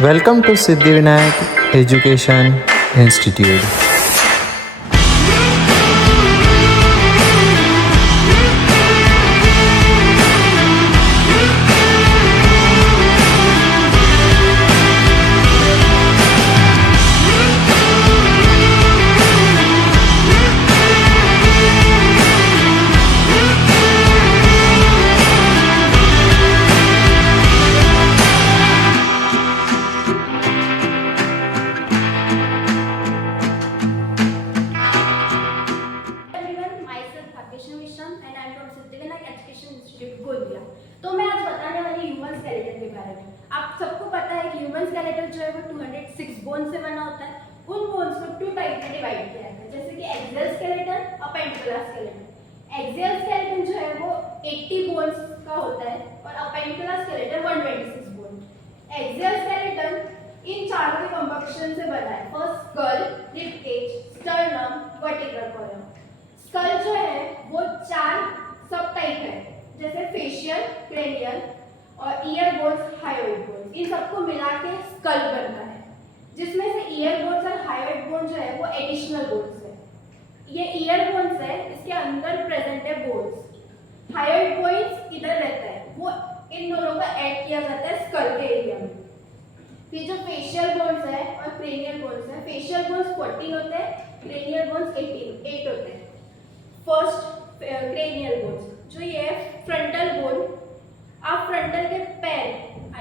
Welcome to Siddhivinayak Education Institute. everyone, myself Bhagyashree Mishram and I am from Siddhivinayak education institute Gondia. तो मैं आज बताने वाली ह्यूमन स्केलेटन के बारे में। आप सबको पता है कि ह्यूमन स्केलेटन जो है वो 206 बोन से बना होता है। उन बोन्स को टू टाइप में डिवाइड किया है, जैसे कि एक्सियल स्केलेटन और पेंडिकुलर स्केलेटन। एक्सियल स्केलेटन जो है वो 80 बोन्स का होता है और appendicular skeleton 126 bone. Axial skeleton इन चारों के कंपोजिशन से बना है। First skull, rib cage, sternum, vertebral column. Skull जो है वो 4 सब टाइप है, जैसे फेशियल, क्रेनियल और ईयर बोन्स, हायोइड बोन्स। इन सबको मिला के स्कल बनता है, जिसमें से ईयर बोन्स और हायोइड बोन जो है वो एडिशनल बोन्स है। ये ईयर बोन्स है, इसके अंदर प्रेजेंट है बोन्स। हायोइड बोन्स इधर रहता है, वो इन दोनों को ऐड किया जाता है स्कल के एरिया में। फिर जो फेशियल बोन्स है और क्रेनियल बोन्स है, फेशियल बोन्स 14 होते हैं, क्रेनियल बोन्स 8 होते हैं। फर्स्ट क्रेनियल बोन्स जो ये है फ्रंटल बोन। आप फ्रंटल के पैर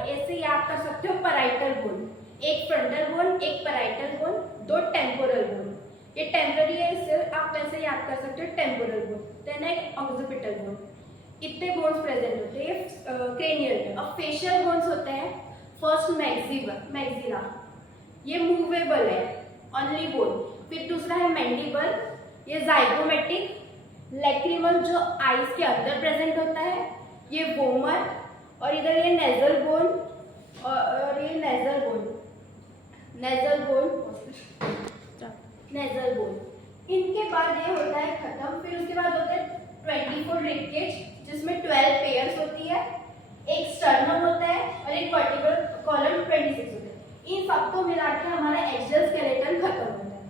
ऐसे याद कर सकते हो, पैराइटल बोन, एक फ्रंटल बोन, एक पैराइटल बोन, 2 टेम्पोरल बोन। ये टेम्पररी है, इसे आप कैसे याद कर सकते हो, टेम्पोरल बोन। देन एक ऑक्सिपिटल बोन। इतने बोन्स प्रेजेंट होते हैं क्रेनियल में। अब फेशियल बोन्स होते हैं, फर्स्ट मैक्सिला, ये मूवेबल है, ओनली बोन। फिर दूसरा है मैंडिबल, ये जाइगोमेटिक, लैक्रिमल जो आईज के अंदर प्रेजेंट होता है, ये वोमर, और इधर ये नेजल बोन और ये नेजल बोन। इनके बाद ये होता है खत्म। फिर उसके बाद होता है 24 रिब केज, जिसमें 12 पेयर्स होती है, एक स्टर्नम होता है और एक वर्टिब्रल कॉलम 26 होते हैं। इन सबको मिला के हमारा एक्सियल स्केलेटन खत्म होता है।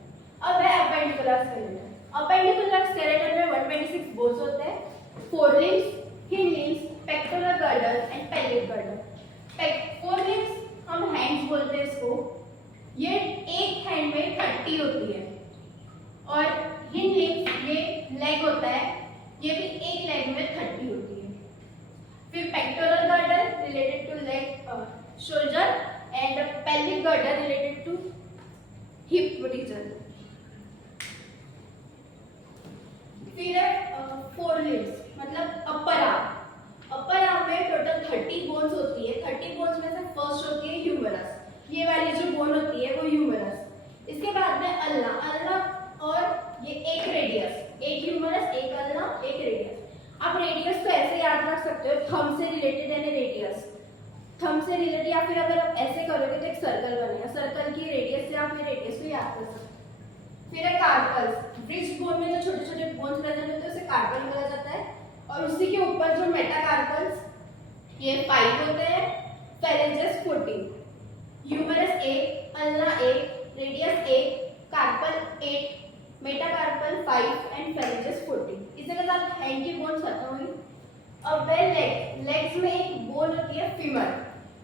अब है अपेंडिकुलर स्केलेटन। अपेंडिकुलर स्केलेटन में 126 बोन्स होते हैं, forelimbs, hind limbs, pectoral girdle and pelvic girdle. Forelimbs हम हैंड्स बोलते हैं इसको। ये एक हैंड में 30 होती है, और हिंड लिम्स ये लेग होता है, ये भी एक लेग में 30 होती है। फिर pectoral girdle related to leg, shoulder, and pelvic girdle related to hip region. फिर है फोरलिम्स, मतलब अपर आर्म। अपर आर्म में टोटल 30 बोन्स होती है। 30 बोन्स में से फर्स्ट होती है ह्यूमरस, ये वाली जो बोन होती है वो ह्यूमरस। इसके बाद में अल्ना और ये एक रेडियस, एक ह्यूमरस, एक अल्ना, एक रेडियस। आप रेडियस को ऐसे याद रख सकते हो, थंब से रिलेटेड यानी रेडियस, थंब से रिलेटेड, या फिर अगर आप ऐसे करोगे तो एक सर्कल बनेगा, सर्कल की रेडियस से आप ये रेडियस को याद कर सकते हो। फिर है कार्पल्स। ब्रिज बोन में जो छोटे छोटे बोन्स प्रेजेंट होते हैं उसे कार्पल बोला जाता है, और उसी के ऊपर जो मेटाकार्पल्स, ये 5 होते हैं, phalanges 14, humerus 1, ulna 1, radius 1, carpal 8, metacarpal 5 and phalanges 14। इसके साथ हैंड की बोन्स खत्म हुई। अब है लेग्स में एक बोन होती है फीमर,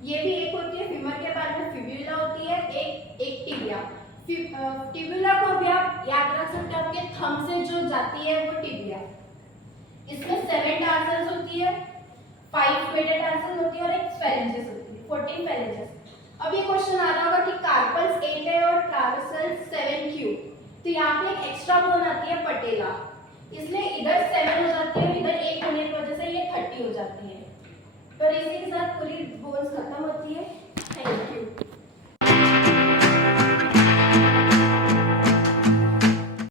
ये भी एक होती है। फीमर के बाद में फिब्यूला होती है, एक टिबिया। टिब्यूला को भी आप याद रख सकते हो, आपके थंब से जो जाती है वो टिबिया। इसमें 7 टार्सल्स होती है, 5 मेटाटार्सल्स होती है और एक फेरेंजेस होती है, 14 फेरेंजेस। अब ये क्वेश्चन आ रहा होगा कि कार्पल्स 8 है और टार्सल्स 7 क्यों? तो यहाँ पे एक एक्स्ट्रा बोन आती है पटेला, इसलिए इधर 7 हो जाती है, इधर 1 होने की वजह से ये 30 हो जाती है। तो इसी के साथ पूरी बोन्स खत्म होती है। Thank you.